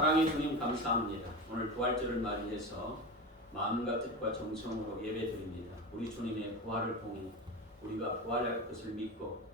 사랑의 주님 감사합니다. 오늘 부활절을 맞이해서 마음과 뜻과 정성으로 예배드립니다. 우리 주님의 부활을 통해 우리가 부활할 것을 믿고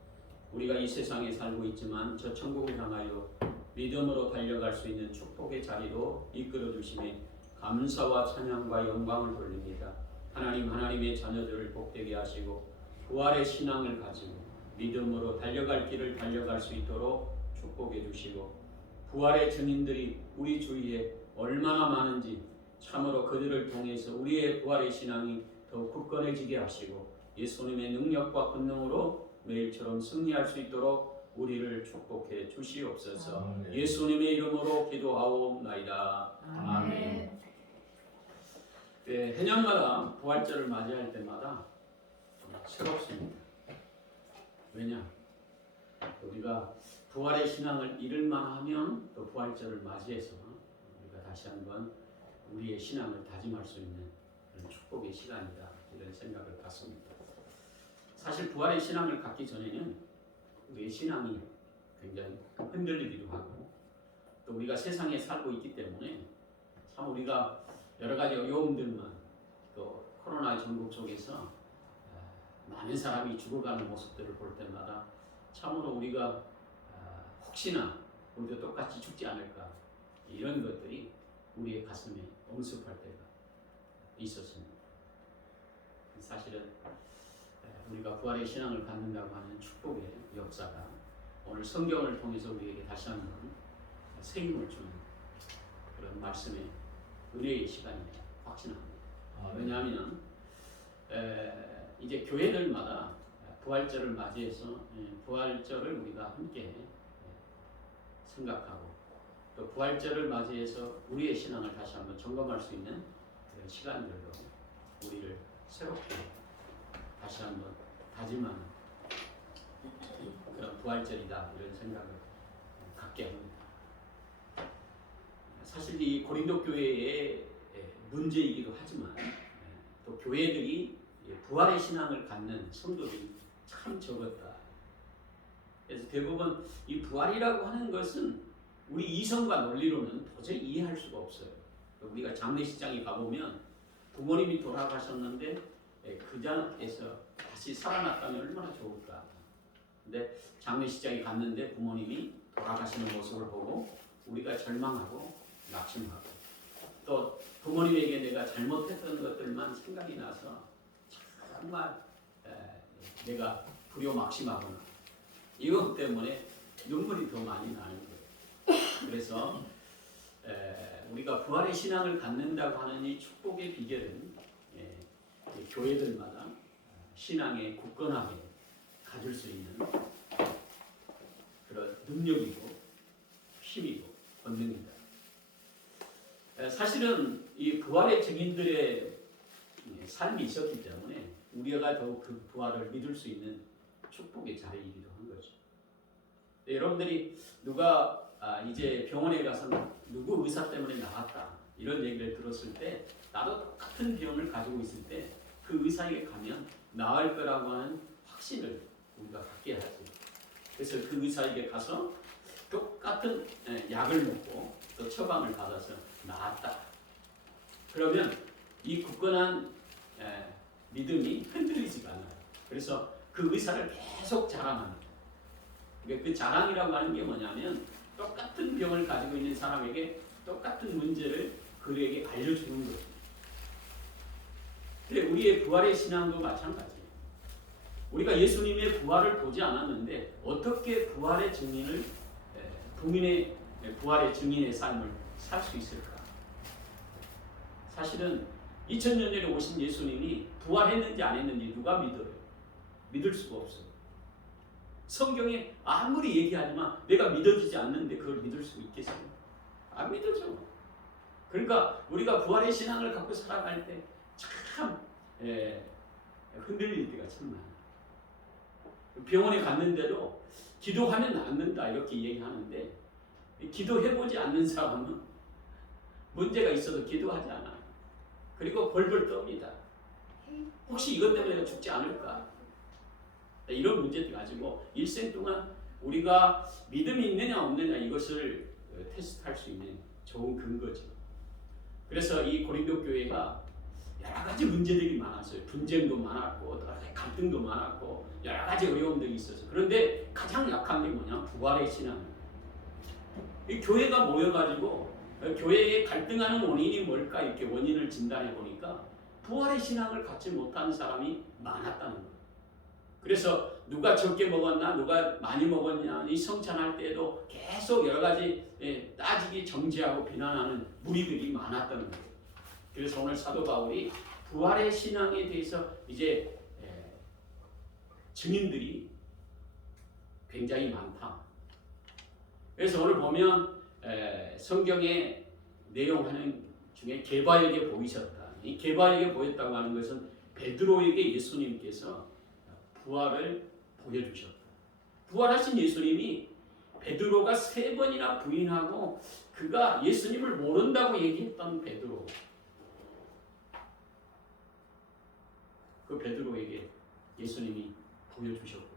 우리가 이 세상에 살고 있지만 저 천국을 향하여 믿음으로 달려갈 수 있는 축복의 자리로 이끌어 주심에 감사와 찬양과 영광을 돌립니다. 하나님, 하나님의 자녀들을 복되게 하시고 부활의 신앙을 가지고 믿음으로 달려갈 길을 달려갈 수 있도록 축복해 주시고 부활의 증인들이 우리 주위에 얼마나 많은지 참으로 그들을 통해서 우리의 부활의 신앙이 더욱 굳건해지게 하시고 예수님의 능력과 권능으로 매일처럼 승리할 수 있도록 우리를 축복해 주시옵소서. 아멘. 예수님의 이름으로 기도하옵나이다. 아멘. 네, 해년마다 부활절을 맞이할 때마다 새롭습니다. 왜냐? 우리가 부활의 신앙을 잃을만 하면 또 부활절을 맞이해서 우리가 다시 한번 우리의 신앙을 다짐할 수 있는 그런 축복의 시간이다, 이런 생각을 갖습니다. 사실 부활의 신앙을 갖기 전에는 우리의 신앙이 굉장히 흔들리기도 하고 또 우리가 세상에 살고 있기 때문에 참 우리가 여러 가지 어려움들만 또 코로나 전국 속에서 많은 사람이 죽어가는 모습들을 볼 때마다 참으로 우리가 혹시나 우리도 똑같이 죽지 않을까, 이런 것들이 우리의 가슴에 엄습할 때가 있었습니다. 사실은 우리가 부활의 신앙을 갖는다고 하는 축복의 역사가 오늘 성경을 통해서 우리에게 다시 한번 새 힘을 주는 그런 말씀의 은혜의 시간입니다. 확신합니다. 왜냐하면 이제 교회들마다 부활절을 맞이해서 부활절을 우리가 함께 생각하고 또 부활절을 맞이해서 우리의 신앙을 다시 한번 점검할 수 있는 그런 시간들로 우리를 새롭게 다시 한번 다짐하는 그런 부활절이다, 이런 생각을 갖게 합니다. 사실 이 고린도 교회의 문제이기도 하지만 또 교회들이 부활의 신앙을 갖는 성도들이 참 적었다. 그래서 대부분 이 부활이라고 하는 것은 우리 이성과 논리로는 도저히 이해할 수가 없어요. 우리가 장례식장에 가보면 부모님이 돌아가셨는데 그 자에서 다시 살아났다면 얼마나 좋을까. 근데 장례식장에 갔는데 부모님이 돌아가시는 모습을 보고 우리가 절망하고 낙심하고 또 부모님에게 내가 잘못했던 것들만 생각이 나서 정말 내가 불효막심하거나 이것 때문에 눈물이 더 많이 나는 거예요. 그래서 우리가 부활의 신앙을 갖는다고 하는 이 축복의 비결은 교회들마다 신앙에 굳건하게 가질 수 있는 그런 능력이고 힘이고 권능입니다. 사실은 이 부활의 증인들의 삶이 있었기 때문에 우리가 더욱 그 부활을 믿을 수 있는 축복의 자리이기도 한 거죠. 여러분들이 누가 이제 병원에 가서 누구 의사 때문에 나왔다, 이런 얘기를 들었을 때 나도 똑같은 병을 가지고 있을 때 그 의사에게 가면 나을 거라고 하는 확신을 우리가 갖게 하죠. 그래서 그 의사에게 가서 똑같은 약을 먹고 또 처방을 받아서 나았다. 그러면 이 굳건한 믿음이 흔들리지가 않아요. 그래서 그 의사를 계속 자랑합니다. 그 자랑이라고 하는 게 뭐냐면 똑같은 병을 가지고 있는 사람에게 똑같은 문제를 그에게 알려주는 거죠. 근데 우리의 부활의 신앙도 마찬가지예요. 우리가 예수님의 부활을 보지 않았는데 어떻게 부활의 증인을 부민의 부활의 증인의 삶을 살 수 있을까? 사실은 2000년 전에 오신 예수님이 부활했는지 안 했는지 누가 믿어요? 믿을 수가 없어요. 성경에 아무리 얘기하지만 내가 믿어지지 않는데 그걸 믿을 수 있겠어요? 안 믿어져. 그러니까 우리가 부활의 신앙을 갖고 살아갈 때 참 흔들릴 때가 참 많아요. 병원에 갔는데도 기도하면 낫는다 이렇게 얘기하는데 기도해보지 않는 사람은 문제가 있어도 기도하지 않아요. 그리고 벌벌 떱니다. 혹시 이것 때문에 내가 죽지 않을까? 이런 문제들 가지고 일생 동안 우리가 믿음이 있느냐 없느냐 이것을 테스트할 수 있는 좋은 근거죠. 그래서 이 고린도 교회가 여러 가지 문제들이 많았어요. 분쟁도 많았고 갈등도 많았고 여러 가지 어려움들이 있어서. 그런데 가장 약한 게 뭐냐? 부활의 신앙. 이 교회가 모여가지고 교회에 갈등하는 원인이 뭘까? 이렇게 원인을 진단해 보니까 부활의 신앙을 갖지 못한 사람이 많았다는 거예요. 그래서 누가 적게 먹었나, 누가 많이 먹었냐, 이 성찬할 때도 계속 여러 가지 따지기, 정죄하고 비난하는 무리들이 많았다는 거예요. 그래서 오늘 사도 바울이 부활의 신앙에 대해서 이제 증인들이 굉장히 많다. 그래서 오늘 보면 성경의 내용하는 중에 게바에게 보이셨다. 이 게바에게 보였다고 하는 것은 베드로에게 예수님께서 부활을 보여주셨다. 부활하신 예수님이 베드로가 3번이나 부인하고 그가 예수님을 모른다고 얘기했던 베드로, 그 베드로에게 예수님이 보여주셨거든요.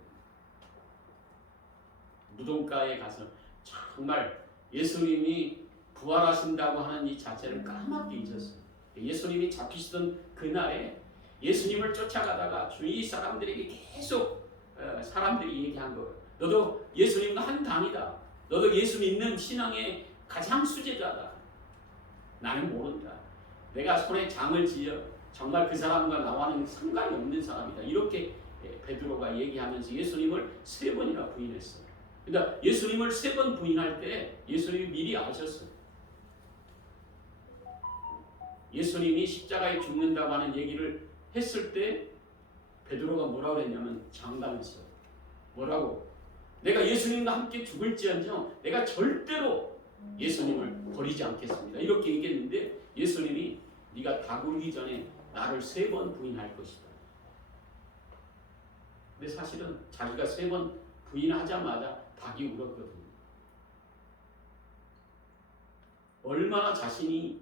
무덤가에 가서 정말 예수님이 부활하신다고 하는 이 자체를 까맣게 잊었어요. 예수님이 잡히시던 그날에 예수님을 쫓아가다가 주위 사람들에게 계속 사람들이 얘기한 거예요. 너도 예수님과 한 당이다. 너도 예수 믿는 신앙의 가장 수제자다. 나는 모른다. 내가 손에 장을 지어 정말 그 사람과 나와는 상관이 없는 사람이다. 이렇게 베드로가 얘기하면서 예수님을 3번이나 부인했어요. 그러니까 예수님을 3번 부인할 때 예수님이 미리 아셨어요. 예수님이 십자가에 죽는다고 하는 얘기를 했을 때 베드로가 뭐라고 그랬냐면 장담했어요. 뭐라고? 내가 예수님과 함께 죽을지언정 내가 절대로 예수님을 버리지 않겠습니다. 이렇게 얘기했는데 예수님이 네가 다 굴기 전에 나를 3번 부인할 것이다. 근데 사실은 자기가 3번 부인하자마자 닭이 울었거든요. 얼마나 자신이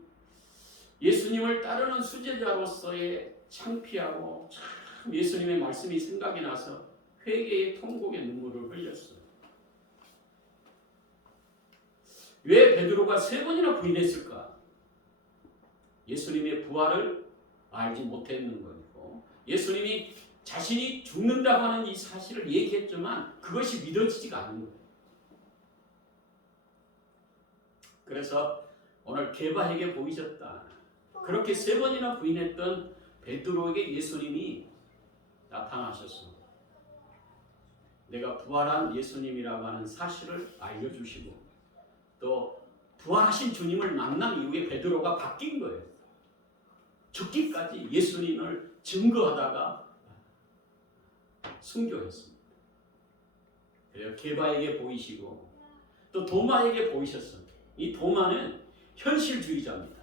예수님을 따르는 수제자로서의 창피하고 참 예수님의 말씀이 생각이 나서 회개의 통곡의 눈물을 흘렸어요. 왜 베드로가 3번이나 부인했을까? 예수님의 부활을 알지 못했는 거고, 예수님이 자신이 죽는다고 하는 이 사실을 얘기했지만 그것이 믿어지지가 않는 거예요. 그래서 오늘 게바에게 보이셨다. 그렇게 3번이나 부인했던 베드로에게 예수님이 나타나셨어. 내가 부활한 예수님이라고 하는 사실을 알려주시고 또 부활하신 주님을 만난 이후에 베드로가 바뀐 거예요. 죽기까지 예수님을 증거하다가 순교했습니다. 그래서 게바에게 보이시고 또 도마에게 보이셨습니다. 이 도마는 현실주의자입니다.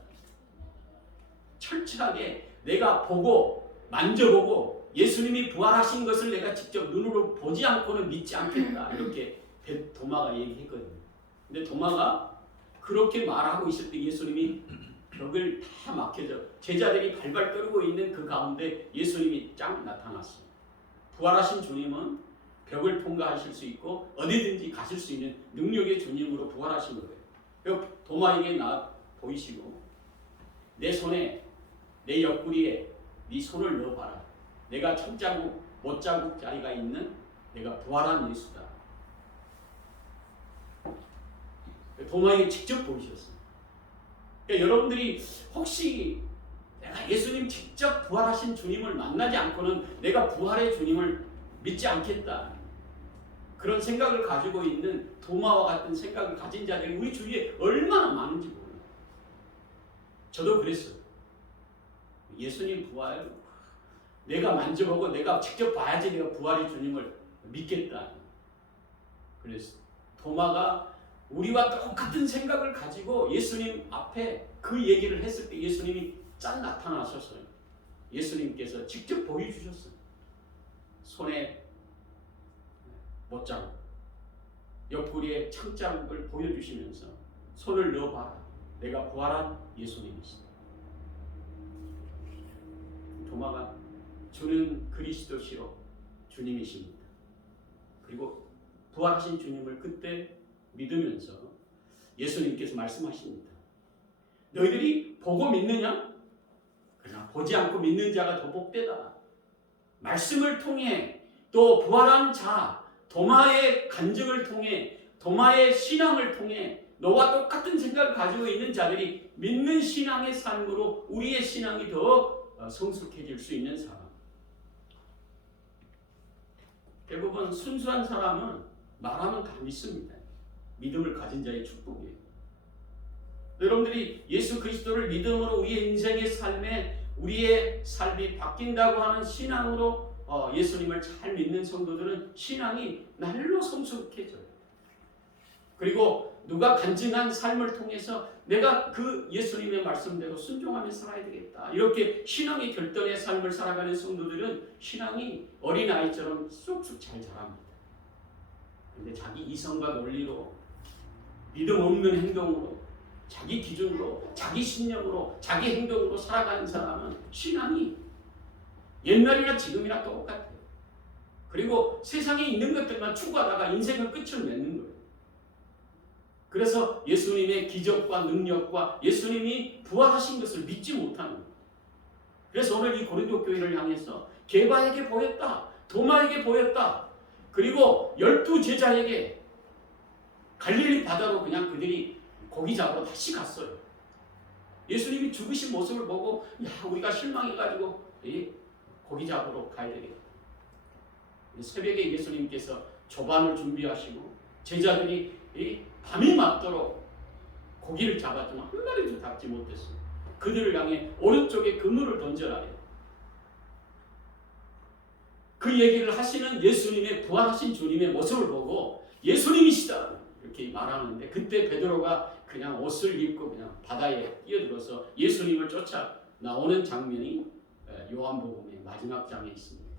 철저하게 내가 보고 만져보고 예수님이 부활하신 것을 내가 직접 눈으로 보지 않고는 믿지 않겠다. 이렇게 도마가 얘기했거든요. 근데 도마가 그렇게 말하고 있을 때 예수님이 벽을 다 막혀져 제자들이 발발 떨고 있는 그 가운데 예수님이 쫙 나타났어요. 부활하신 주님은 벽을 통과하실 수 있고 어디든지 가실 수 있는 능력의 주님으로 부활하신 거예요. 도마에게 보이시고 내 손에 내 옆구리에 네 손을 넣어봐라. 내가 천자국 못자국짜리가 있는 내가 부활한 예수다. 도마에게 직접 보이셨어요. 그러니까 여러분들이 혹시 내가 예수님 직접 부활하신 주님을 만나지 않고는 내가 부활의 주님을 믿지 않겠다. 그런 생각을 가지고 있는 도마와 같은 생각을 가진 자들이 우리 주위에 얼마나 많은지 몰라요. 저도 그랬어요. 예수님 부활 내가 만져보고 내가 직접 봐야지 내가 부활의 주님을 믿겠다. 그래서 도마가 우리와 똑같은 생각을 가지고 예수님 앞에 그 얘기를 했을 때 예수님이 짠 나타나셨어요. 예수님께서 직접 보여주셨어요. 손에 못자국, 옆구리에 창자국을 보여주시면서 손을 넣어봐라. 내가 부활한 예수님이시다. 도마가 주는 그리스도시요 주님이십니다. 그리고 부활하신 주님을 그때 믿으면서 예수님께서 말씀하십니다. 너희들이 보고 믿느냐? 그러나 보지 않고 믿는 자가 더 복되다. 말씀을 통해 또 부활한 자 도마의 간증을 통해 도마의 신앙을 통해 너와 똑같은 생각을 가지고 있는 자들이 믿는 신앙의 삶으로 우리의 신앙이 더 성숙해질 수 있는 사람. 대부분 순수한 사람은 말하면 다 믿습니다. 믿음을 가진 자의 축복이에요. 여러분들이 예수 그리스도를 믿음으로 우리의 인생의 삶에 우리의 삶이 바뀐다고 하는 신앙으로 예수님을 잘 믿는 성도들은 신앙이 날로 성숙해져요. 그리고 누가 간증한 삶을 통해서 내가 그 예수님의 말씀대로 순종하며 살아야 되겠다. 이렇게 신앙의 결단의 삶을 살아가는 성도들은 신앙이 어린아이처럼 쑥쑥 잘 자랍니다. 그런데 자기 이성과 논리로 믿음 없는 행동으로 자기 기준으로 자기 신념으로 자기 행동으로 살아가는 사람은 신앙이 옛날이나 지금이나 똑같아요. 그리고 세상에 있는 것들만 추구하다가 인생의 끝을 맺는 거예요. 그래서 예수님의 기적과 능력과 예수님이 부활하신 것을 믿지 못하는 거예요. 그래서 오늘 이 고린도 교회를 향해서 게바에게 보였다. 도마에게 보였다. 그리고 12제자에게 갈릴리 바다로 그냥 그들이 고기 잡으러 다시 갔어요. 예수님이 죽으신 모습을 보고 우리가 실망해가지고 고기 잡으러 가야 되겠다. 새벽에 예수님께서 조반을 준비하시고 제자들이 밤이 맞도록 고기를 잡았지만 한 마리도 잡지 못했어요. 그들을 향해 오른쪽에 그물을 던져라 해요. 그 얘기를 하시는 예수님의 부활하신 주님의 모습을 보고 예수님이시다 이렇게 말하는데 그때 베드로가 그냥 옷을 입고 그냥 바다에 뛰어들어서 예수님을 쫓아 나오는 장면이 요한복음의 마지막 장에 있습니다.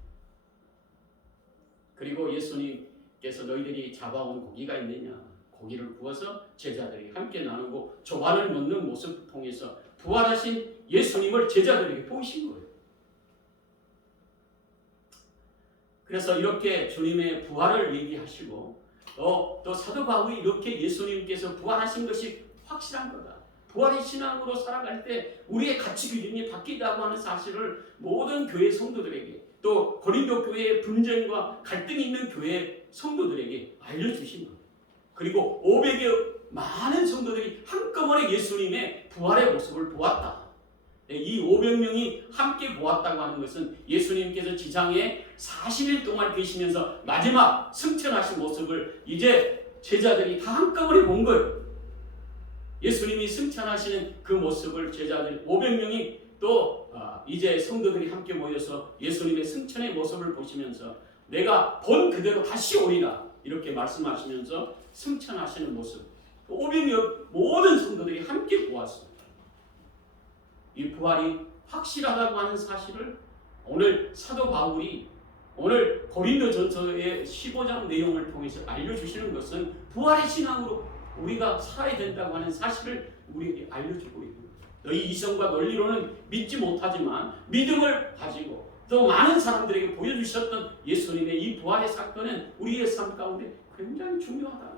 그리고 예수님께서 너희들이 잡아온 고기가 있느냐? 고기를 구워서 제자들이 함께 나누고 조반을 넣는 모습을 통해서 부활하신 예수님을 제자들에게 보이신 거예요. 그래서 이렇게 주님의 부활을 얘기하시고 또 사도 바울이 이렇게 예수님께서 부활하신 것이 확실한 거다. 부활의 신앙으로 살아갈 때 우리의 가치 기준이 바뀐다고 하는 사실을 모든 교회 성도들에게 또 고린도 교회의 분쟁과 갈등이 있는 교회 성도들에게 알려주신 거예요. 그리고 500여 많은 성도들이 한꺼번에 예수님의 부활의 모습을 보았다. 이 500명이 함께 보았다고 하는 것은 예수님께서 지상에 40일 동안 계시면서 마지막 승천하신 모습을 이제 제자들이 다 한꺼번에 본 거예요. 예수님이 승천하시는 그 모습을 제자들 500명이 또 이제 성도들이 함께 모여서 예수님의 승천의 모습을 보시면서 내가 본 그대로 다시 오리라 이렇게 말씀하시면서 승천하시는 모습 500명 모든 성도들이 함께 보았습니다. 이 부활이 확실하다고 하는 사실을 오늘 사도 바울이 오늘 고린도전서의 15장 내용을 통해서 알려주시는 것은 부활의 신앙으로 우리가 살아야 된다고 하는 사실을 우리에게 알려주고 있는 거예요. 너희 이성과 논리로는 믿지 못하지만 믿음을 가지고 또 많은 사람들에게 보여주셨던 예수님의 이 부활의 사건은 우리의 삶 가운데 굉장히 중요하다.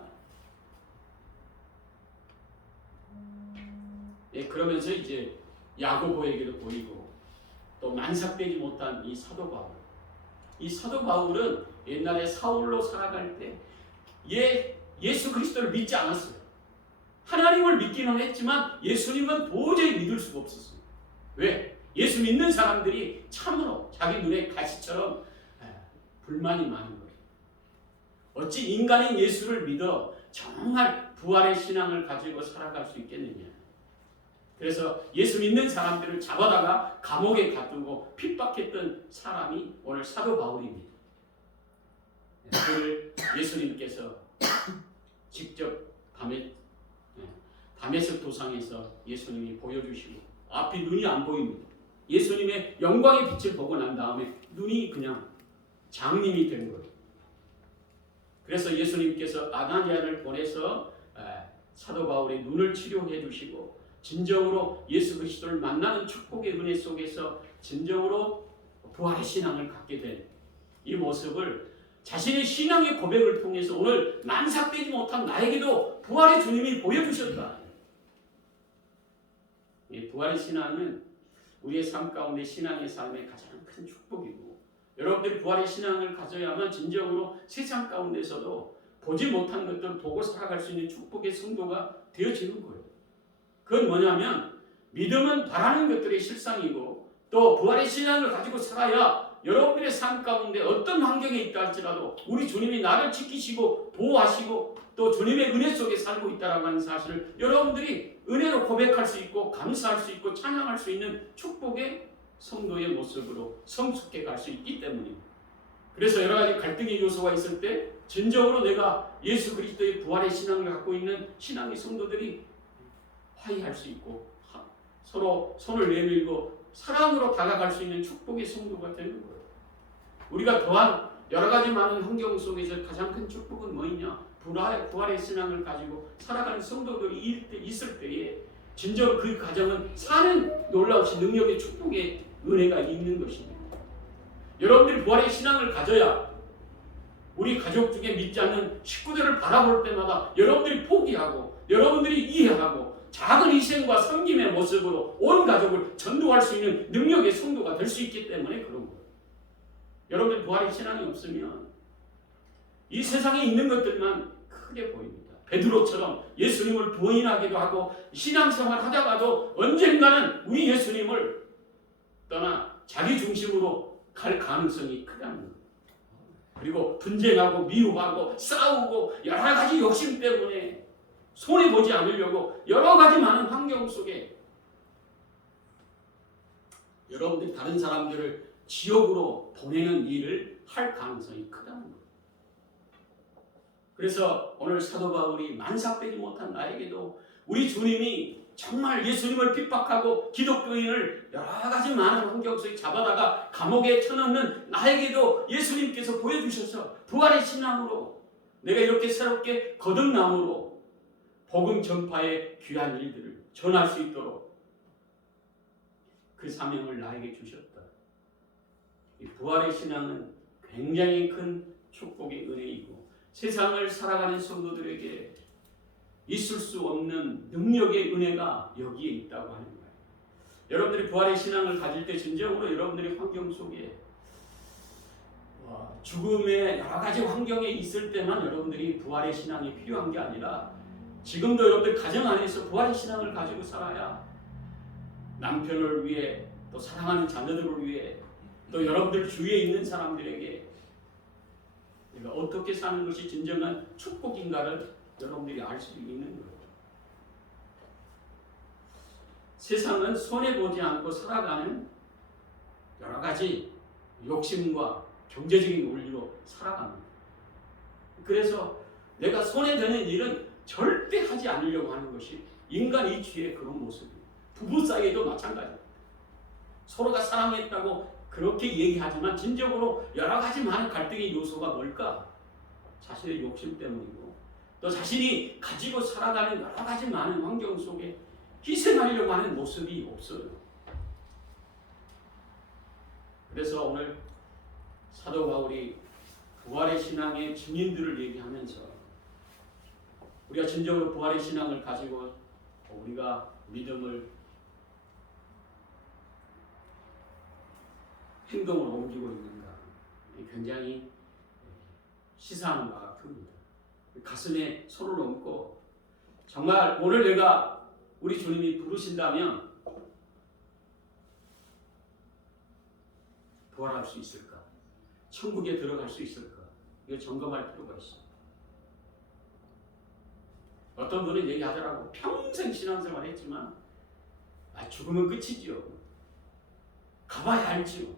그러면서 이제 야고보에게도 보이고 또 만삭되지 못한 이 사도 바울. 이 사도 바울은 옛날에 사울로 살아갈 때 예수 그리스도를 믿지 않았어요. 하나님을 믿기는 했지만 예수님은 도저히 믿을 수가 없었어요. 왜? 예수 믿는 사람들이 참으로 자기 눈에 가시처럼 불만이 많은 거예요. 어찌 인간인 예수를 믿어 정말 부활의 신앙을 가지고 살아갈 수 있겠느냐. 그래서 예수 믿는 사람들을 잡아다가 감옥에 가두고 핍박했던 사람이 오늘 사도 바울입니다. 그를 예수님께서 직접 다메섹 도상에서 예수님이 보여주시고 앞이 눈이 안 보입니다. 예수님의 영광의 빛을 보고 난 다음에 눈이 그냥 장님이 된 거예요. 그래서 예수님께서 아나니아를 보내서 사도 바울의 눈을 치료해 주시고 진정으로 예수 그리스도를 만나는 축복의 은혜 속에서 진정으로 부활의 신앙을 갖게 된 이 모습을 자신의 신앙의 고백을 통해서 오늘 만삭되지 못한 나에게도 부활의 주님이 보여주셨다. 이 부활의 신앙은 우리의 삶 가운데 신앙의 삶의 가장 큰 축복이고, 여러분들이 부활의 신앙을 가져야만 진정으로 세상 가운데서도 보지 못한 것들을 보고 살아갈 수 있는 축복의 성도가 되어지는 거예요. 그건 뭐냐면 믿음은 바라는 것들의 실상이고, 또 부활의 신앙을 가지고 살아야 여러분들의 삶 가운데 어떤 환경에 있다 할지라도 우리 주님이 나를 지키시고 보호하시고 또 주님의 은혜 속에 살고 있다라고 하는 사실을 여러분들이 은혜로 고백할 수 있고 감사할 수 있고 찬양할 수 있는 축복의 성도의 모습으로 성숙해 갈 수 있기 때문입니다. 그래서 여러 가지 갈등의 요소가 있을 때 진정으로 내가 예수 그리스도의 부활의 신앙을 갖고 있는 신앙의 성도들이 화해할 수 있고 서로 손을 내밀고 사랑으로 다가갈 수 있는 축복의 성도가 되는 거예요. 우리가 또한 여러 가지 많은 환경 속에서 가장 큰 축복은 뭐냐? 부활의 신앙을 가지고 살아가는 성도들이 있을 때에 진정 그 가정은 사는 놀라우신 능력의 축복의 은혜가 있는 것입니다. 여러분들이 부활의 신앙을 가져야 우리 가족 중에 믿지 않는 식구들을 바라볼 때마다 여러분들이 포기하고 여러분들이 이해하고 작은 희생과 섬김의 모습으로 온 가족을 전도할 수 있는 능력의 성도가 될 수 있기 때문에 그런 거예요. 여러분들 부활의 신앙이 없으면 이 세상에 있는 것들만 크게 보입니다. 베드로처럼 예수님을 부인하기도 하고 신앙생활 하다가도 언젠가는 우리 예수님을 떠나 자기 중심으로 갈 가능성이 크다는 거예요. 그리고 분쟁하고 미워하고 싸우고 여러 가지 욕심 때문에 손해보지 않으려고 여러 가지 많은 환경 속에 여러분들이 다른 사람들을 지옥으로 보내는 일을 할 가능성이 크다는 거예요. 그래서 오늘 사도 바울이 만삭되지 못한 나에게도 우리 주님이 정말 예수님을 핍박하고 기독교인을 여러 가지 많은 환경 속에 잡아다가 감옥에 쳐넣는 나에게도 예수님께서 보여주셔서 부활의 신앙으로 내가 이렇게 새롭게 거듭남으로 복음 전파의 귀한 일들을 전할 수 있도록 그 사명을 나에게 주셨다. 이 부활의 신앙은 굉장히 큰 축복의 은혜이고 세상을 살아가는 성도들에게 있을 수 없는 능력의 은혜가 여기에 있다고 하는 거예요. 여러분들이 부활의 신앙을 가질 때 진정으로 여러분들의 환경 속에 죽음의 여러 가지 환경에 있을 때만 여러분들이 부활의 신앙이 필요한 게 아니라 지금도 여러분들 가정 안에서 부활의 신앙을 가지고 살아야 남편을 위해 또 사랑하는 자녀들을 위해 또 여러분들 주위에 있는 사람들에게 내가 어떻게 사는 것이 진정한 축복인가를 여러분들이 알 수 있는 거예요. 세상은 손해보지 않고 살아가는 여러 가지 욕심과 경제적인 논리로 살아갑니다. 그래서 내가 손해되는 일은 절대 하지 않으려고 하는 것이 인간 이치의 그런 모습이에요. 부부 사이에도 마찬가지입니다. 서로가 사랑했다고 그렇게 얘기하지만 진정으로 여러 가지 많은 갈등의 요소가 뭘까? 자신의 욕심 때문이고 또 자신이 가지고 살아가는 여러 가지 많은 환경 속에 희생하려고 하는 모습이 없어요. 그래서 오늘 사도 바울이 부활의 신앙의 증인들을 얘기하면서 우리가 진정으로 부활의 신앙을 가지고 우리가 믿음을 행동으로 옮기고 있는가 굉장히 시사하는 바가 큽니다. 가슴에 손을 얹고 정말 오늘 내가 우리 주님이 부르신다면 부활할 수 있을까? 천국에 들어갈 수 있을까? 이거 점검할 필요가 있어. 어떤 분은 얘기하더라고. 평생 신앙생활 했지만 죽으면 끝이지요. 가봐야 알지요.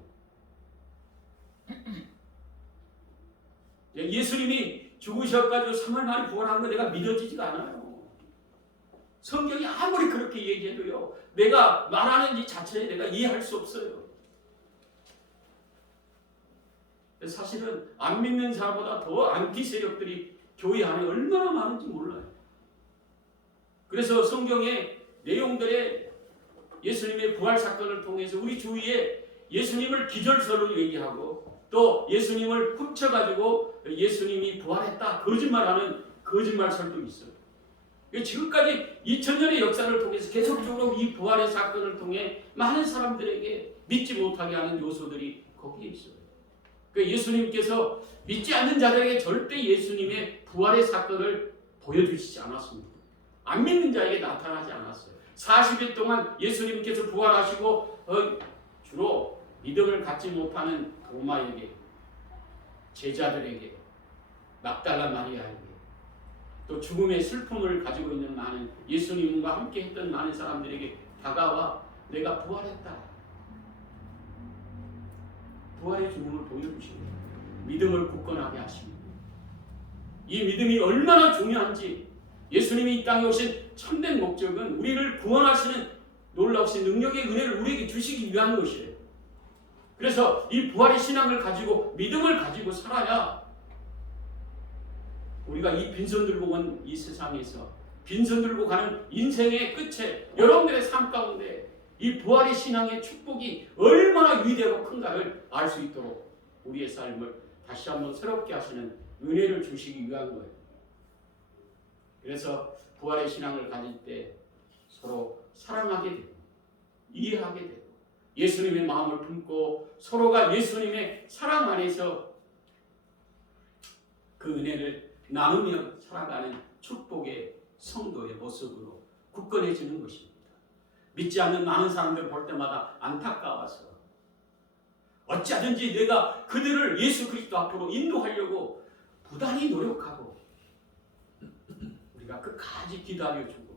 예수님이 죽으셔가지고 3일 만에 부활한 거 내가 믿어지지가 않아요. 성경이 아무리 그렇게 얘기해도요. 내가 말하는 이 자체에 내가 이해할 수 없어요. 사실은 안 믿는 자보다 더 안티 세력들이 교회 안에 얼마나 많은지 몰라요. 그래서 성경의 내용들의 예수님의 부활 사건을 통해서 우리 주위에 예수님을 기절설로 얘기하고 또 예수님을 훔쳐가지고 예수님이 부활했다 거짓말하는 거짓말설도 있어요. 지금까지 2000년의 역사를 통해서 계속적으로 이 부활의 사건을 통해 많은 사람들에게 믿지 못하게 하는 요소들이 거기에 있어요. 예수님께서 믿지 않는 자들에게 절대 예수님의 부활의 사건을 보여주시지 않았습니다. 안 믿는 자에게 나타나지 않았어요. 40일 동안 예수님께서 부활하시고 주로 믿음을 갖지 못하는 도마에게, 제자들에게, 막달라 마리아에게, 또 죽음의 슬픔을 가지고 있는 많은 예수님과 함께 했던 많은 사람들에게 다가와 내가 부활했다, 부활의 주님을 보여주시고 믿음을 굳건하게 하십니다. 이 믿음이 얼마나 중요한지, 예수님이 이 땅에 오신 참된 목적은 우리를 구원하시는 놀라우신 능력의 은혜를 우리에게 주시기 위한 것이에요. 그래서 이 부활의 신앙을 가지고 믿음을 가지고 살아야 우리가 이 빈손 들고 온 이 세상에서 빈손 들고 가는 인생의 끝에 여러분들의 삶 가운데 이 부활의 신앙의 축복이 얼마나 위대하고 큰가를 알 수 있도록 우리의 삶을 다시 한번 새롭게 하시는 은혜를 주시기 위한 거예요. 그래서 부활의 신앙을 가질 때 서로 사랑하게 되고 이해하게 되고 예수님의 마음을 품고 서로가 예수님의 사랑 안에서 그 은혜를 나누며 살아가는 축복의 성도의 모습으로 굳건해지는 것입니다. 믿지 않는 많은 사람들 볼 때마다 안타까워서 어찌하든지 내가 그들을 예수 그리스도 앞으로 인도하려고 부단히 노력하고 우리가 끝까지 기다려주고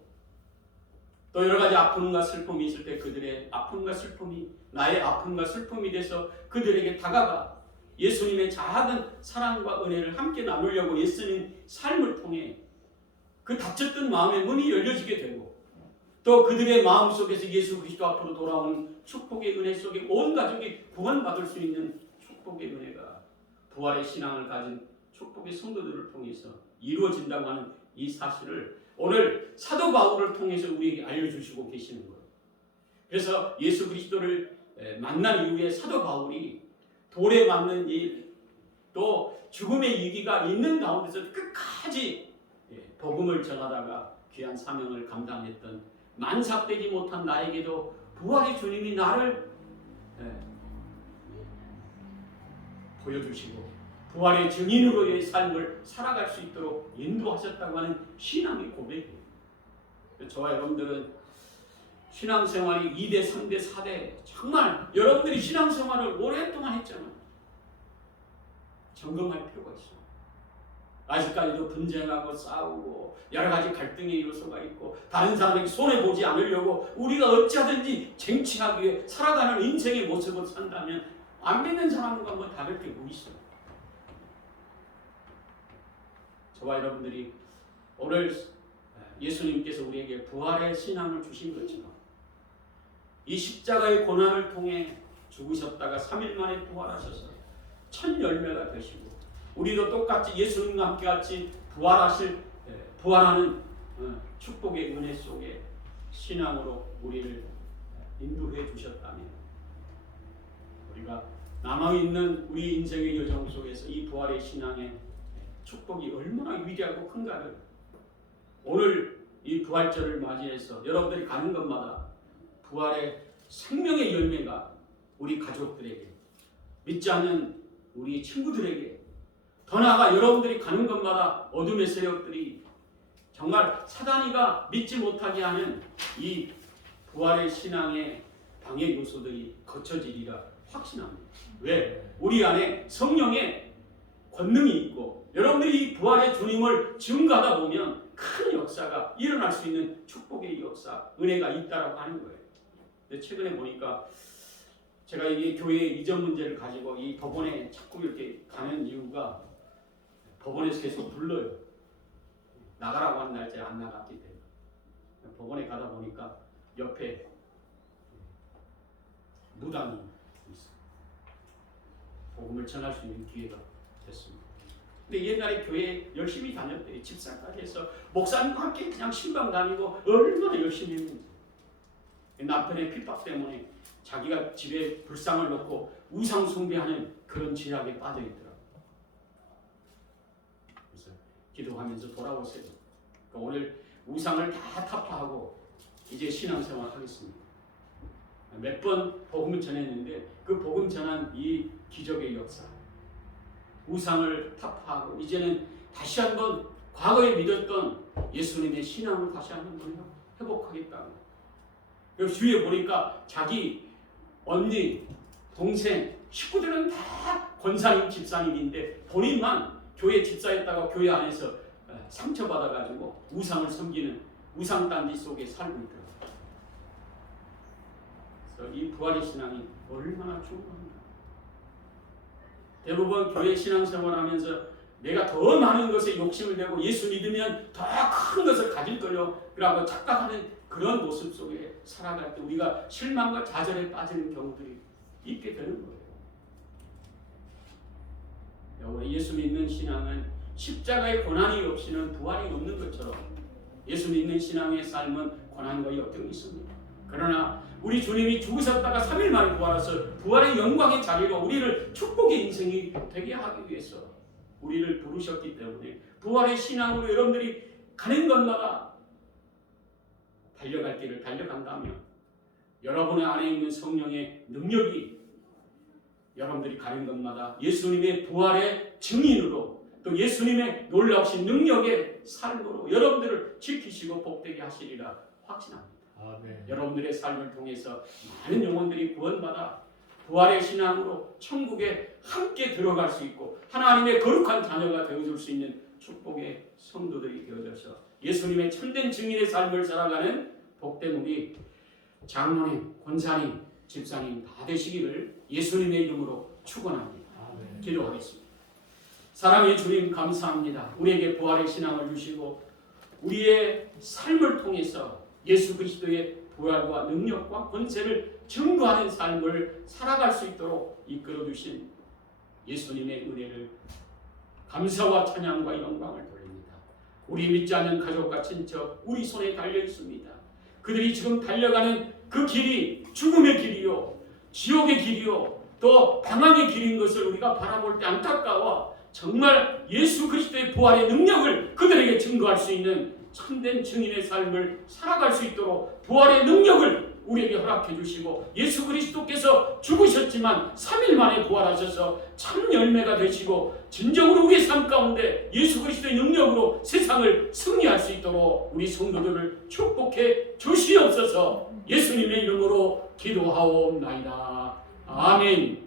또 여러 가지 아픔과 슬픔이 있을 때 그들의 아픔과 슬픔이 나의 아픔과 슬픔이 돼서 그들에게 다가가 예수님의 작은 사랑과 은혜를 함께 나누려고 예수님 삶을 통해 그 닫혔던 마음의 문이 열려지게 되고 또 그들의 마음속에서 예수 그리스도 앞으로 돌아오는 축복의 은혜 속에 온 가족이 구원받을 수 있는 축복의 은혜가 부활의 신앙을 가진 축복의 성도들을 통해서 이루어진다고 하는 이 사실을 오늘 사도 바울을 통해서 우리에게 알려주시고 계시는 거예요. 그래서 예수 그리스도를 만난 이후에 사도 바울이 돌에 맞는 일, 또 죽음의 위기가 있는 가운데서 끝까지 복음을 전하다가 귀한 사명을 감당했던 만삭되지 못한 나에게도 부활의 주님이 나를 보여주시고 부활의 증인으로의 삶을 살아갈 수 있도록 인도하셨다고 하는 신앙의 고백이에요. 저와 여러분들은 신앙생활이 2대, 3대, 4대 정말 여러분들이 신앙생활을 오랫동안 했잖아요. 점검할 필요가 있어요. 아직까지도 분쟁하고 싸우고 여러 가지 갈등의 요소가 있고 다른 사람에게 손해보지 않으려고 우리가 어찌하든지 쟁취하기 위해 살아가는 인생의 모습을 산다면 안 믿는 사람과 뭐 다를 게 뭐 있어요. 저와 여러분들이 오늘 예수님께서 우리에게 부활의 신앙을 주신 것처럼 이 십자가의 고난을 통해 죽으셨다가 3일 만에 부활하셔서 첫 열매가 되시고 우리도 똑같이 예수님과 함께 같이 부활하는 축복의 은혜 속에 신앙으로 우리를 인도해 주셨다면 우리가 남아있는 우리 인생의 여정 속에서 이 부활의 신앙의 축복이 얼마나 위대하고 큰가를 오늘 이 부활절을 맞이해서 여러분들이 가는 것마다 부활의 생명의 열매가 우리 가족들에게 믿지 않는 우리 친구들에게 더 나아가 여러분들이 가는 것마다 어둠의 세력들이 정말 사단이가 믿지 못하게 하는 이 부활의 신앙의 방해 요소들이 거쳐지리라 확신합니다. 왜? 우리 안에 성령의 권능이 있고 여러분들이 이 부활의 주님을 증거하다 보면 큰 역사가 일어날 수 있는 축복의 역사, 은혜가 있다라고 하는 거예요. 근데 최근에 보니까 제가 이 교회 이전 문제를 가지고 이 법원에 자꾸 이렇게 가는 이유가 법원에서 계속 불러요. 나가라고 한 날짜에 안 나갔기 때문에. 법원에 가다 보니까 옆에 무당이 있어요. 복음을 전할 수 있는 기회가 됐습니다. 근데 옛날에 교회 열심히 다녔대요. 집사까지 해서 목사님과 함께 그냥 신방 다니고 얼마나 열심히 했는지. 남편의 핍박 때문에 자기가 집에 불상을 놓고 우상 숭배하는 그런 죄악에 빠져있더라고요. 그래서 기도하면서 돌아오세요. 그러니까 오늘 우상을 다 타파하고 이제 신앙생활 하겠습니다. 몇 번 복음을 전했는데 그 복음 전한 이 기적의 역사, 우상을 타파하고 이제는 다시 한번 과거에 믿었던 예수님의 신앙을 다시 한번 회복하겠다고. 그리고 주위에 보니까 자기 언니, 동생, 식구들은 다 권사님, 집사님인데 본인만 교회 집사였다가 교회 안에서 상처받아가지고 우상을 섬기는 우상단지 속에 살고 있더라고요. 그래서 이 부활의 신앙이 얼마나 중요한가. 대부분 교회 신앙생활하면서 내가 더 많은 것에 욕심을 내고 예수 믿으면 더 큰 것을 가질 거요 라고 착각하는 그런 모습 속에 살아갈 때 우리가 실망과 좌절에 빠지는 경우들이 있게 되는 거예요. 우리 예수 믿는 신앙은 십자가의 고난이 없이는 부활이 없는 것처럼 예수 믿는 신앙의 삶은 고난과 역경이 있습니다. 그러나 우리 주님이 죽으셨다가 3일 만에 부활해서 부활의 영광의 자리로 우리를 축복의 인생이 되게 하기 위해서 우리를 부르셨기 때문에 부활의 신앙으로 여러분들이 가는 것마다 달려갈 길을 달려간다면 여러분의 안에 있는 성령의 능력이 여러분들이 가는 것마다 예수님의 부활의 증인으로 또 예수님의 놀라우신 능력의 삶으로 여러분들을 지키시고 복되게 하시리라 확신합니다. 아멘. 여러분들의 삶을 통해서 많은 영혼들이 구원받아 부활의 신앙으로 천국에 함께 들어갈 수 있고 하나님의 거룩한 자녀가 되어줄 수 있는 축복의 성도들이 되어져서 예수님의 참된 증인의 삶을 살아가는 복된 우리 장로님, 권사님, 집사님 다 되시기를 예수님의 이름으로 축원합니다. 아멘. 기도하겠습니다. 사랑의 주님 감사합니다. 우리에게 부활의 신앙을 주시고 우리의 삶을 통해서 예수 그리스도의 부활과 능력과 권세를 증거하는 삶을 살아갈 수 있도록 이끌어주신 예수님의 은혜를 감사와 찬양과 영광을 돌립니다. 우리 믿지 않는 가족과 친척 우리 손에 달려 있습니다. 그들이 지금 달려가는 그 길이 죽음의 길이요 지옥의 길이요 또 방황의 길인 것을 우리가 바라볼 때 안타까워 정말 예수 그리스도의 부활의 능력을 그들에게 증거할 수 있는 참된 증인의 삶을 살아갈 수 있도록 부활의 능력을 우리에게 허락해 주시고 예수 그리스도께서 죽으셨지만 3일 만에 부활하셔서 참 열매가 되시고 진정으로 우리의 삶 가운데 예수 그리스도의 능력으로 세상을 승리할 수 있도록 우리 성도들을 축복해 주시옵소서. 예수님의 이름으로 기도하옵나이다. 아멘.